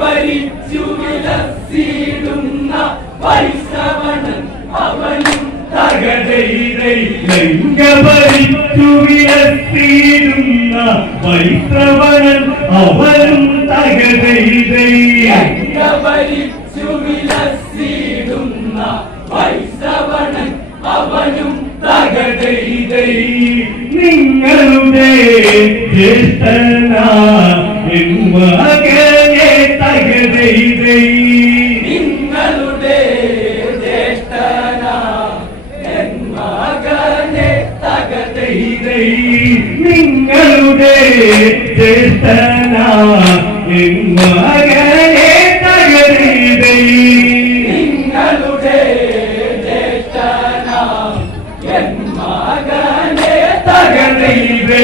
ഭരിച്ചു വിലസിടുന്ന വൈശ്രവണൻ അവനും വിലസിടുന്ന വൈശ്രവണൻ അവനും തകതൈതൈ നിങ്ങളുടെ ജ്യേഷ്ഠനാ മകനെ തകതൈതൈ നിങ്ങളുടെ ജ്യേഷ്ഠനാ മകനെ തകതൈതൈ നിങ്ങളുടെ ജ്യേഷ്ഠനാ മകനെ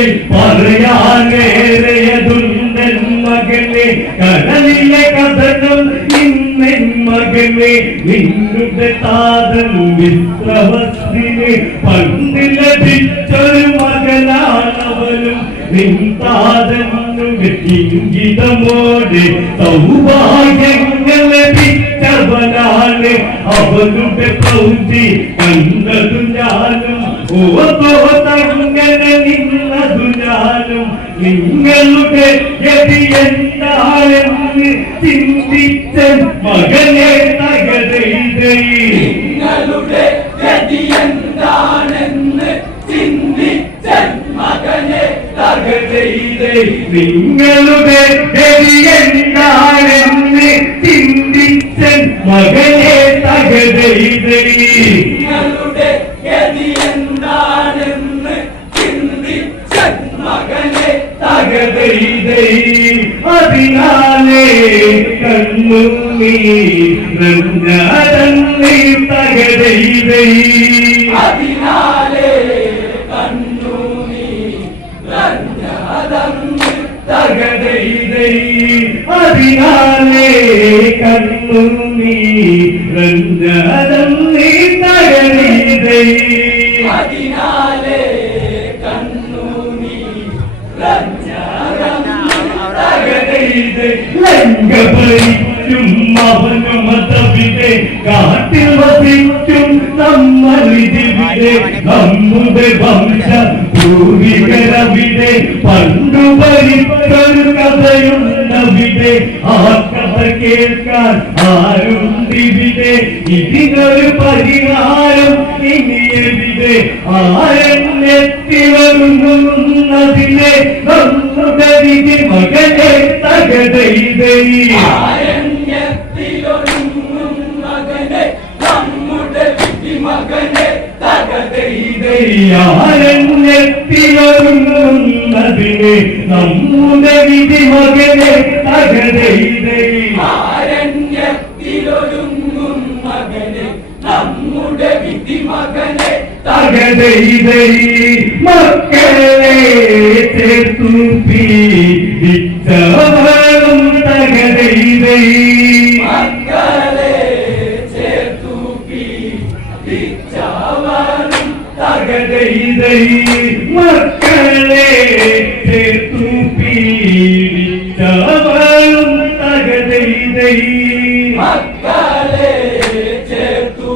തകതൈതൈ പറയാനേറെയതുണ്ടൻ മകനെ കടലിലെ കഥനം ഇന്നെൻ മകനെ നിങ്ങളുടെ താതൻ വിശ്രവസ്ഥിനെ പണ്ട് ലഭിച്ചൊരു മകനാണവനും നിൻ താതന്നു ഇംഗിതമോടെ സൗഭാഗ്യങ്ങൾ ലഭിച്ചവനാണ് അവനുടെ പ്രൗഢി. നിങ്ങളുടെ ഗതി എന്താണെന്ന് ചിന്തിച്ച മകനെ തകതൈതൈ അതിനാലേ കണ്ണു നീ ലങ്കഭരിക്കും അവനും കാട്ടിൽ വസിക്കും നമ്മളിതിവിടെ നമ്മുടെ വംശ പൂർവികരവിടെ പണ്ടു ഭരിച്ചൊരു കഥയുണ്ടവിടെ ആ കഥ കേൾക്കാൻ ആരുണ്ടിവിടെ? ഇതിനൊരു പരിഹാരം ഇനി എവിടെ ആരെന്നെത്തി വരുന്നതിനെ നമ്മുടെ മകനെ തകതൈതൈ ആരണ്യത്തിലൊരുങ്ങും മകനെ നമ്മുടെ വിധി മകനെ തകതൈതൈ ആരണ്യത്തിലൊരുങ്ങും മകനെ നമ്മുടെ വിധി മകനെ തകതൈതൈ മക്കളെ ചേർത്തു തകതൈതൈ മക്കളെ ചേർത്തു പീഡിച്ചവനും തകതൈതൈ മക്കളെ ചേർത്തു പീഡിച്ചവളും തകതൈതൈ മക്കളെ ചേർത്തു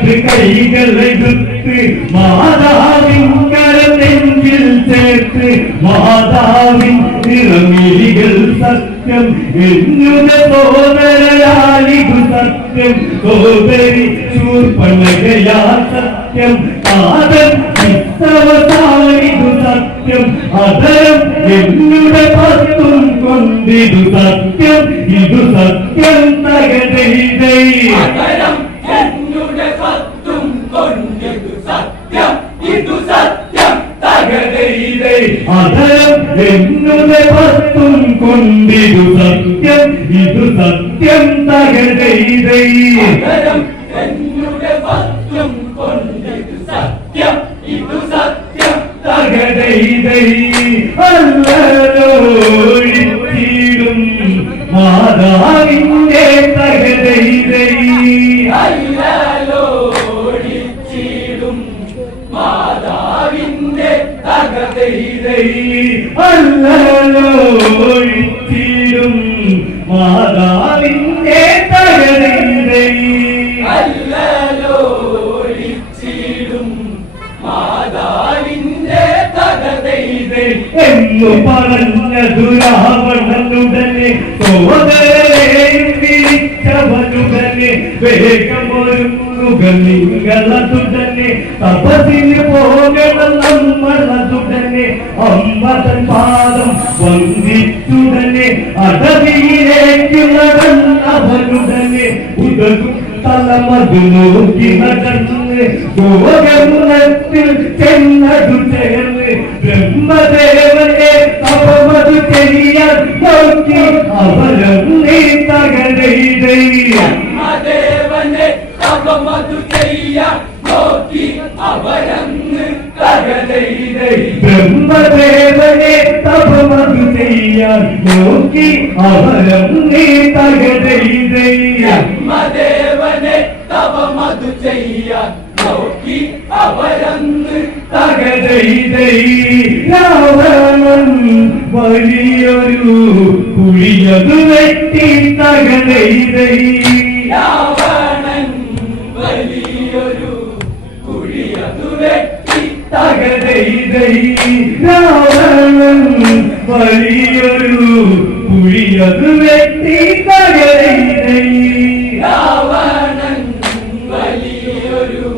തകതൈതൈ രാവണൻ ഇരുപത് കൈകളെടുത്ത് മാതാവിൻ കരനെഞ്ചിൽ ചേർത്ത് മാതാവിൻ നിറമിഴികൾ സത്യം എന്നുടെ സോദരയാലിതു സത്യം. സോദരി ശൂർപ്പണകയാ സത്യം. കാതൽ ചിത്തവസാനിതു സത്യം. അതരം എന്നുടെ പത്തും കൊണ്ടിതു സത്യം. ഇതു സത്യം തകതൈതൈ മകരം എന്നുടെ സത്തും കൊണ്ടിതു സത്യം ഇതു സത്യം അതരം എന്നുടെ പത്തും കൊണ്ടിതു സത്യം. ഇതു സത്യം മകരം എന്നുടെ സത്യം. ഇതു സത്യം നമ്മളതുടനെ അമ്മതൻ പാദം വന്ദിച്ചുടനെ അടവിയിലേക്ക് നടന്നവനുടനെ ഉതകും തലമതു നോക്കി നടന്ന് ഗോകമുഖത്തിൽ ചെന്നതു ചേർന്ന് ബ്രഹ്മദേവനെ അപമതു ചെയ്യാൻ നോക്കി അവരും നീ തകരയിടയില്ല ദേവനെ തപമതു ചെയ്യാൻ നോക്കി അവരം ബ്രഹ്മദേവനെ തപമതു ചെയ്യാൻ നോക്കി അവരും നീ തകരൈതൈ ദേവനെ തപമതു ചെയ്യാൻ നോക്കി അവരങ്ങ് തകരൈതൈ രാവണൻ വലിയൊരു കുഴിയതു വെട്ടി തകതൈതൈ രാവണൻ രാവണൻ വലിയൊരു കുഴിയതു വെട്ടി തകരൈതൈ രാവണൻ വലിയൊരു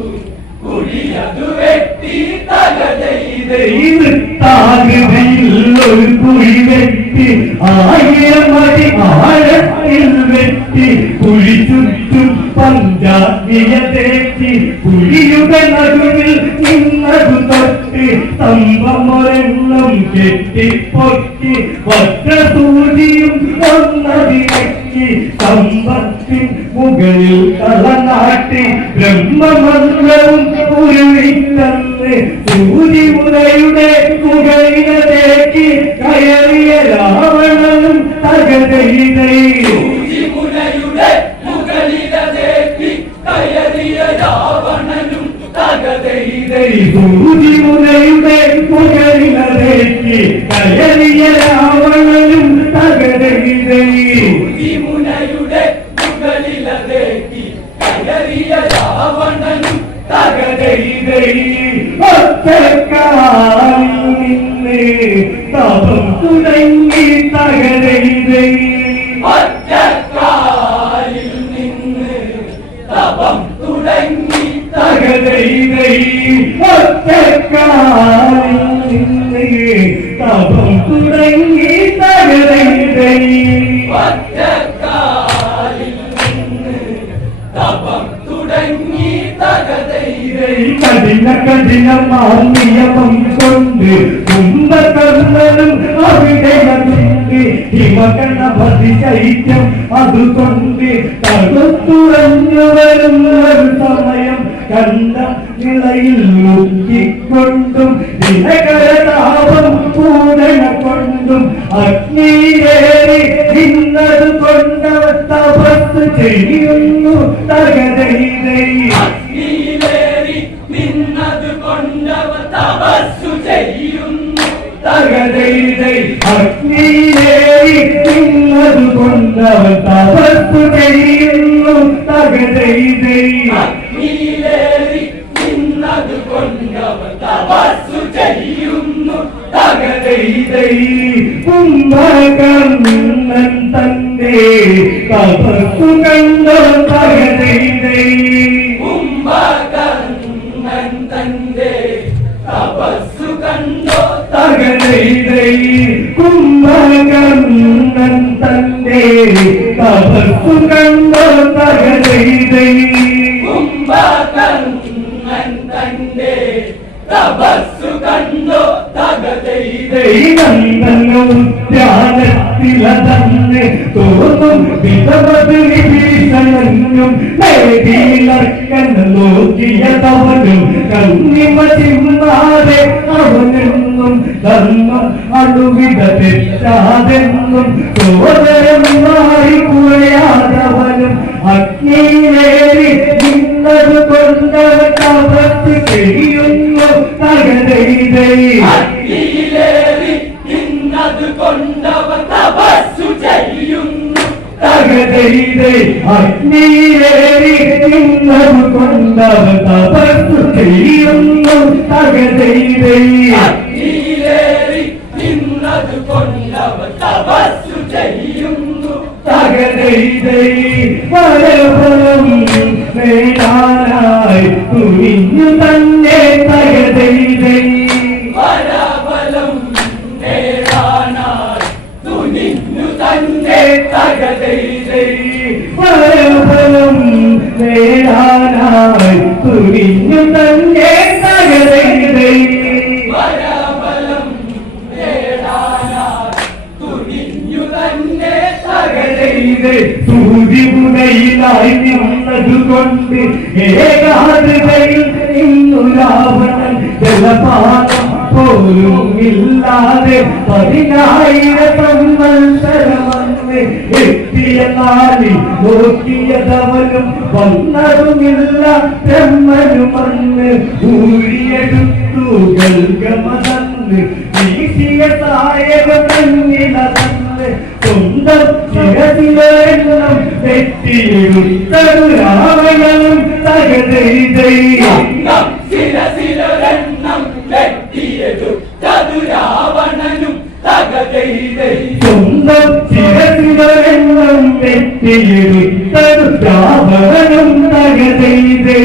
കുഴിയതു വെട്ടി തകതൈതൈ താകൃതിയിൽ ഒരു കുഴി വെട്ടി ആയിരം മതി ആഴത്തിൽ വെട്ടി. കുഴി ചുറ്റും പഞ്ചാഗ്നിയ തേറ്റി കുഴിയുടെ നടുവിൽ നിന്നതു തൊട്ട് സ്തംഭമൊരെണ്ണം കെട്ടിപ്പൊട്ടി വജ്രസൂചിയും ഒന്നതിനക്കി സ്തംഭത്തിൻ മുകളിൽ കളനാട്ടി ബ്രഹ്മമന്ത്രവും ഉരുവിത്തന്ന് സൂര്യമുലയുടെ മുകളിലേക്ക് തപം തുടങ്ങി തകതൈതൈ കഠിന കഠിനമാം നിയമം കൊണ്ട് കുംഭകർണനും അവിടെ ഹിമകണപതി ചൈത്യം അതുകൊണ്ട് തടുത്തുറഞ്ഞു വരുന്ന ഒരു സമയം കണ്ട നിളയിൽ മുക്കിക്കൊണ്ടും ദിനകരതാപം പൂരണ കൊണ്ടും. അഗ്നിയേറി ഇന്നത് കൊണ്ടവർ തപസ് ചെയ്യുന്നു. തകതയിലേ നീലേറി നിന്നത് കൊണ്ടവ തപസ്സു ചെയ്യുന്നു. തകതയിലേ അഗ്നിയേറി നിന്നത് കൊണ്ടവർ തപസ് ചെയ്യുന്നു. തകതൈതൈ തപസ്സു കണ്ടോ തകതൈതൈ ഉദ്യാനത്തിലതന്നെ തോന്നും വിധവത് വിഭീഷണനും നേടിയിലർക്കൻ നോക്കിയതവനും കണ്ണിമ ചിമ്മാതെ അവനെന്നും ധർമ്മം അണുവിധ തെറ്റാതെന്നും സോദരമായി കുറയാതവനും അഗ്നിയിലേറി നിന്നത് കൊണ്ടവൻ തപസ് ചെയ്യുന്നു കഥയിതേ കൊണ്ടവ തപസ്സു ചെയ്യുന്നു. തകതയിതേ അഗ്നിയിലേറി നിന്നത് കൊണ്ടവ കൊണ്ടവ തുനിഞ്ഞു തന്നെ സൂര്യമുനയിലായി നിന്നതുകൊണ്ട് ഏകാഗ്രതയിൽ ഇന്നു രാവണൻ ജലപാനം പോലും ഇല്ലാതെ പതിനായിരം സംവത്സരമന്ന് എത്തിയ നാളിൽ നോക്കിയതവനും വന്നതുമില്ല ബ്രഹ്മനുമന്ന് ഊഴിയെടുത്തു ഗൽഗമതന്ന് വീശിയ സായകം തന്നിലതന്ന് സ്വന്തം ചിരതിലെണ്ണം വെട്ടിയെടുത്തതു രാവണനും തകതൈതൈ അംഗം ശിരസിലൊരെണ്ണം വെട്ടിയതു ചതുരാവണനും തകതൈതൈ സ്വന്തം ചിരതിലെണ്ണം വെട്ടിയെടുത്തതു രാവണനും തകതൈതൈ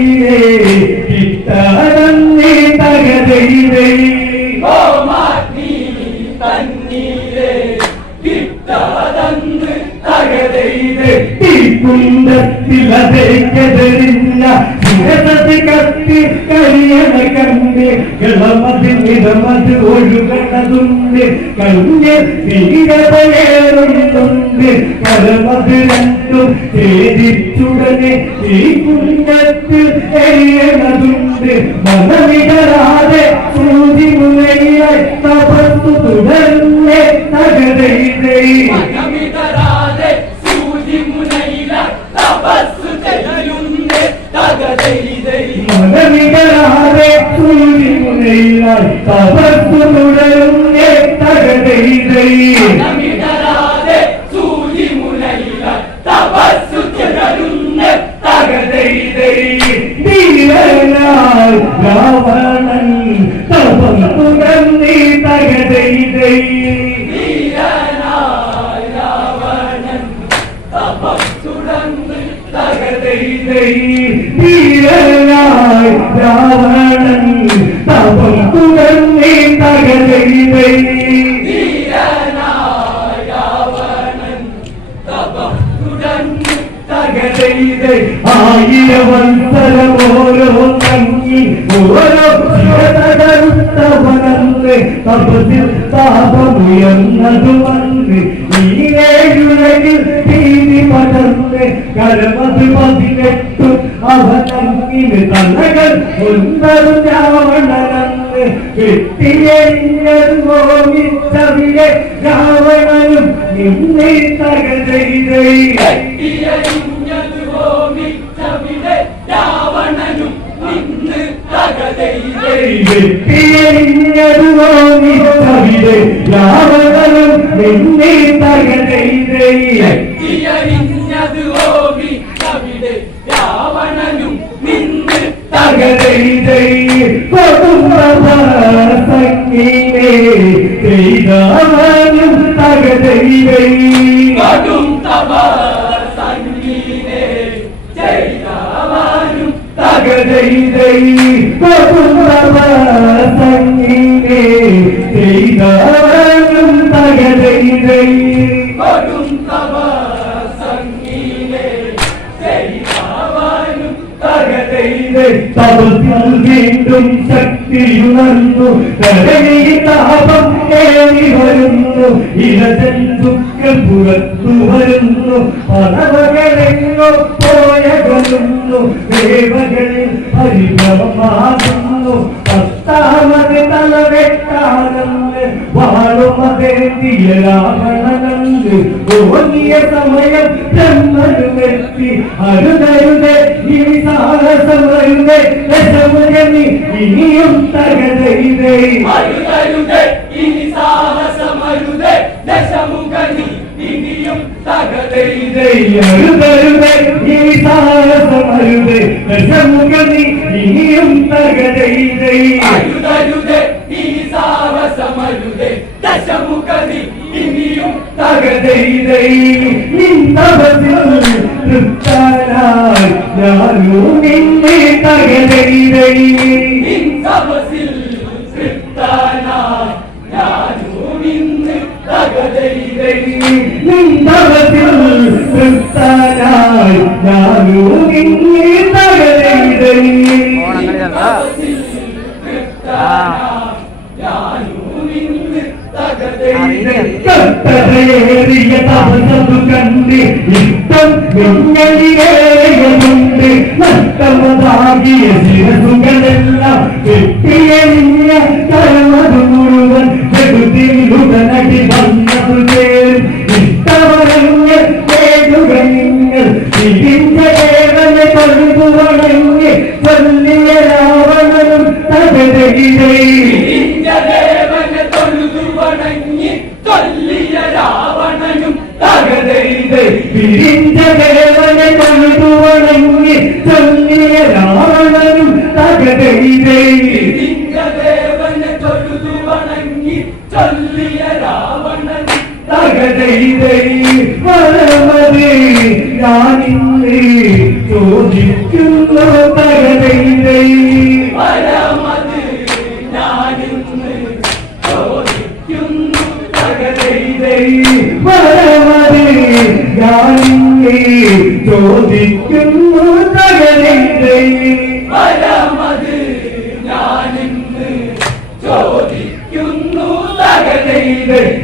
കുണ്ടത്തിലതേക്കെതിരിഞ്ഞ ഇടത് കത്തി കഴിയണ കണ്ട് കിളമതി നിരമത് ഒഴുകണതുണ്ട്. കണ്ണ് തീരതയേറുന്നുണ്ട് കരമത് രണ്ടും തേരിച്ചുടനെ ഈ കുണ്ടത്തിൽ എറിയണതുണ്ട്. മനമിടരാതെ രാവണൻ തപസ്സുടന്ന് തകതൈതൈ ആയിരവത്സരമോരോ തങ്ങി ഓരോ ശിവതകരുത്തവനന്ന് തപസിൽ താപമുയർന്നതു വന്ന് ഈ ഏഴുലകിൽ പടർന്ന് കരമത് രാവണനും നിന്നെ തകതൈതൈ തകതൈതൈ കെട്ടിയരിഞ്ഞതു ഹോമിച്ചവിടെ രാവണനും നിന്ന് ചെയ്താനും തകതൈതൈ കടും തപ സംഗീനെ ചെയ്തവാനും തകതൈതൈ സംഗീനേ ചെയ്താനും വീണ്ടും ശക്തിയുണർന്നു. കരണിയിൽ താപം കേറി വരുന്നു. ഇരജന്തുക്കൾ പുറത്തു വരുന്നു. പറവകളെങ്ങോ പോയകലുന്നു ദേവകളിൽ പരിഭവമാകുന്നു. പത്താമത് തലവെട്ടാനെന്ന് വാളുമതേന്തിയ രാവണനന്ന് തോന്നിയ സമയം ബ്രഹ്മനുമെത്തി അരുതരുത് ഇനി സാഹസമരുത് ദശമുഖനി ഇനിയും തകതൈതേ അരുതരുതേ ഇനി സാഹസമരുതേ. ദശമുഖനി ഇനിയും തകതൈതേ അരുതരുത് ഇനി സാഹസമരുത്. ദശമുഖനി ഇനിയും തകതൈതേ അരുതരുതേ ഇനി തൃപ്തനായി ഞാനും നിന്നെ തകതൈതൈ നിൻ നിങ്ങളിലേയുണ്ട് നഷ്ടമതാകിയ ശിരസുകളെല്ലാം കെട്ടിയണിഞ്ഞ കരമതു മുഴുവൻ പ്രകൃതിയിലുടനടി വന്നതു ഇഷ്ടമറഞ്ഞ് തേടുക നിങ്ങൾ തിരിഞ്ഞ ദേവനെ തൊഴുതു വണങ്ങി ചൊല്ലിയ രാവണനും തകതൈതേ പിരിഞ്ഞ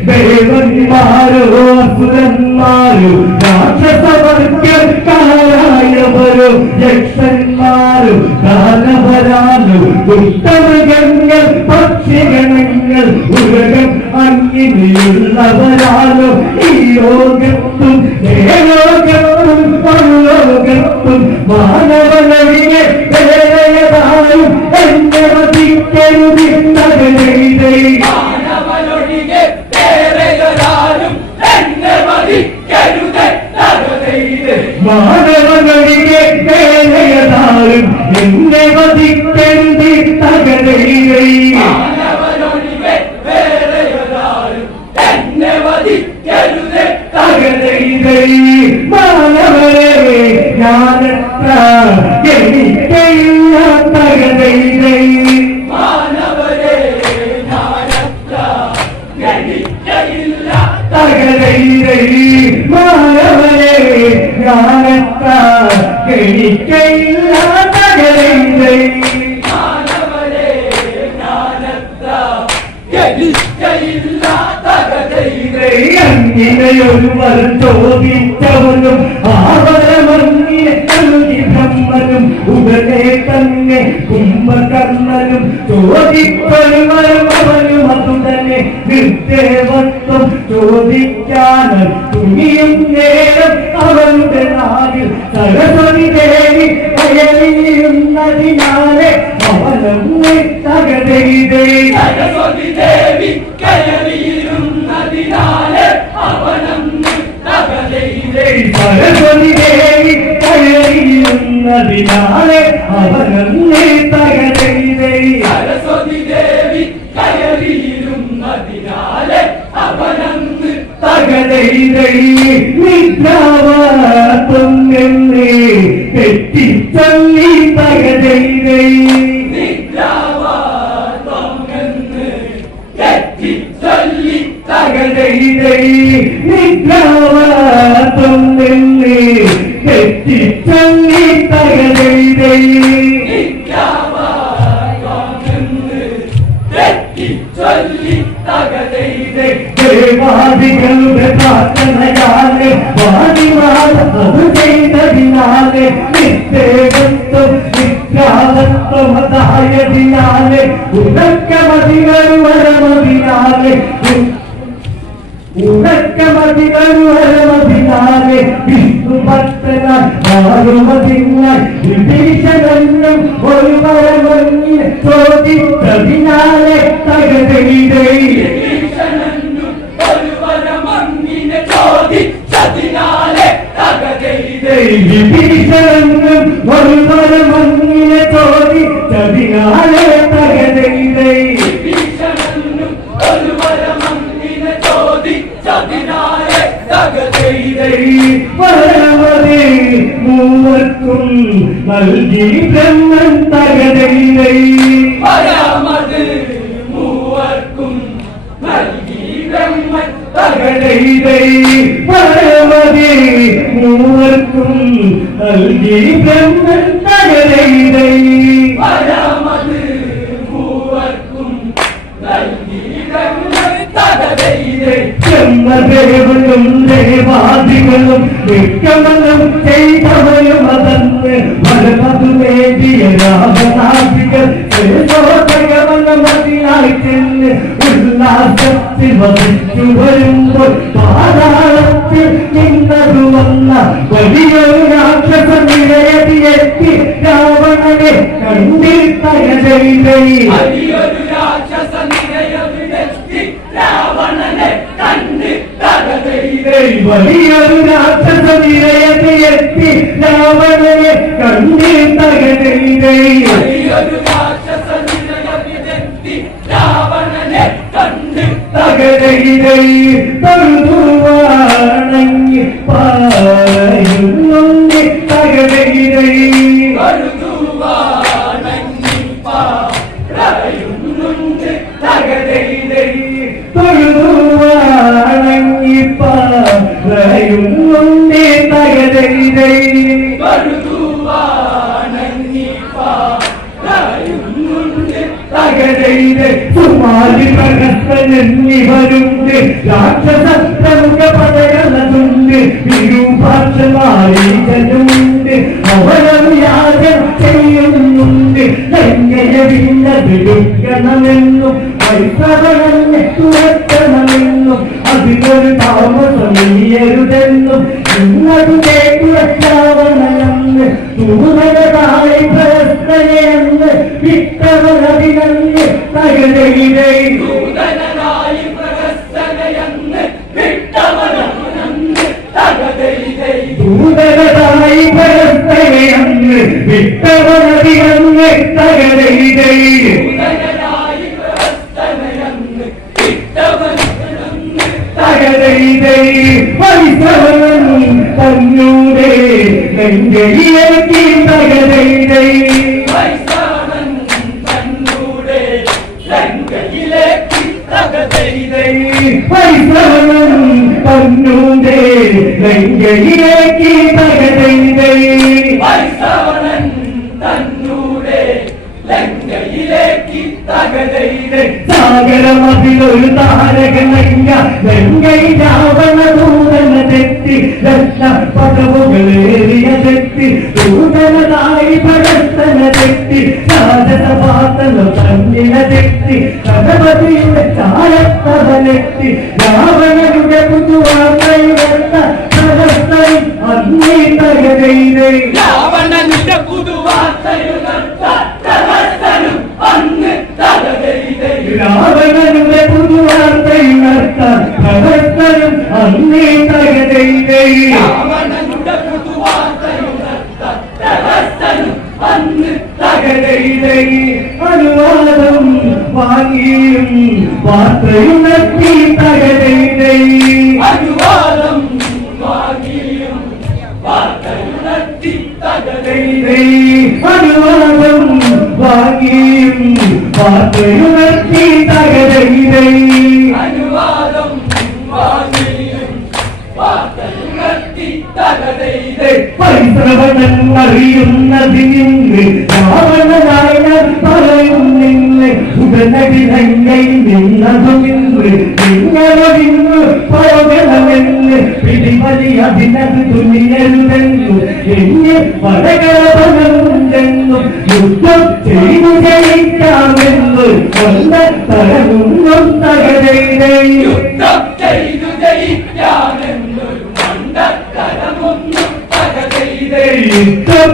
ദേവന്മാരോ അസുരന്മാരോ രാക്ഷസവർഗക്കാരായവരോ യക്ഷന്മാരോ ദാനവരാലോ ദുഷ്ടമൃഗങ്ങൾ പക്ഷിഗണങ്ങൾ ഉലകം അങ്ങിനെയുള്ളവരാലോ ഈ ലോകത്തും ദേലോകത്തും പരലോകത്തും മാനവനൊഴികെ വേറെയതായും എന്നെ വധിക്കരുതിന്നകലൈതൈ മാനവനൊഴികെ വേറെയൊരാളും എന്നെ മതിക്കരുതേ. മാനവനൊഴികെ ചോദിക്കാൻ തുണിയും നിദ്രാവാത്തൊന്നെന്ന് மண்ணில தோதி தவினாலே மூவர்க்கும் நல்கி பிரம்மன் ബ്രഹ്മദേവനും ദേവാദികളും വിക്രമനും ചെയ്തവരും അതന്ന് വരമതു നേടിയ രാമനാഥികൾ മതിയായി ചെന്ന് ഉല്ലാസത്തിൽ വസിച്ചു വരുമ്പോൾ പാതാളത്തിൽ നിന്നത് വന്ന വലിയൊരു രാക്ഷസ നിലയതിയെത്തി രാവണനെ കണ്ടിട്ടയതൈ വലിയൊരു രാക്ഷസ നിരയവിടെത്തി രാവണനെ കണ്ട് തകതയിലെ വലിയൊരു രാക്ഷസ നിരയതിയെത്തി രാവണനെ കണ്ട് തകരയിലൈ തൊഴുവാണങ്ങി പായുന്നുണ്ടി പ്രകസ്തനെന്നിവരുണ്ട് രാക്ഷസ പ്രമുഖ ജനുണ്ട് വിരൂപാക്ഷമാരീകനുണ്ട് അവരും യാഗം ചെയ്യുന്നുണ്ട്. എങ്ങനെ ഭിന്നതെടുക്കണമെന്നും വൈഷ്ണവനെ നൂതനനായി പ്രഹസ്തനയെന്ന് വിട്ടവനന്ന് തകരയിലേ വൈസവനും തന്നൂടെ ഗംഗയിലേക്ക് തകരയിലേ വൈശ്രവണൻ തന്നൂടെ ലങ്കയിലേക്ക് ಕನ್ನಡದೆತ್ತಿ ಕನಬದಿಯುಡೆ ತಾಯಪ್ಪವನೆತ್ತಿ ಯಾವನನು ಬೆಬುದುವಾಗ അനുവാദം വാങ്ങിയും വാർത്തയുണർത്തി തകതയിലേ അനുവാദം വാങ്ങിയും വാർത്തയുണർത്തി തകതയിലെ പരിശ്രവണൻ അറിയുന്നതിന് രാവണനായ ഞാൻ ഉടനടിനങ്ങை നിന്നതുമിന്ന് നിങ്ങളൊഴിന്ന് പോകണമെന്ന് പിടിമലി അതിനത് തുനിയരുതെന്നു എന്നെ പടകളപനം യുദ്ധം ചെയ്തു ജയിക്കാമെന്ന് കൊല്ല തരമൊന്നും തകരയിലെ യുദ്ധം ചെയ്തു ജയിക്കാമെന്നൊരു മണ്ടത്തരമൊന്നും തകതയിലേ യുദ്ധം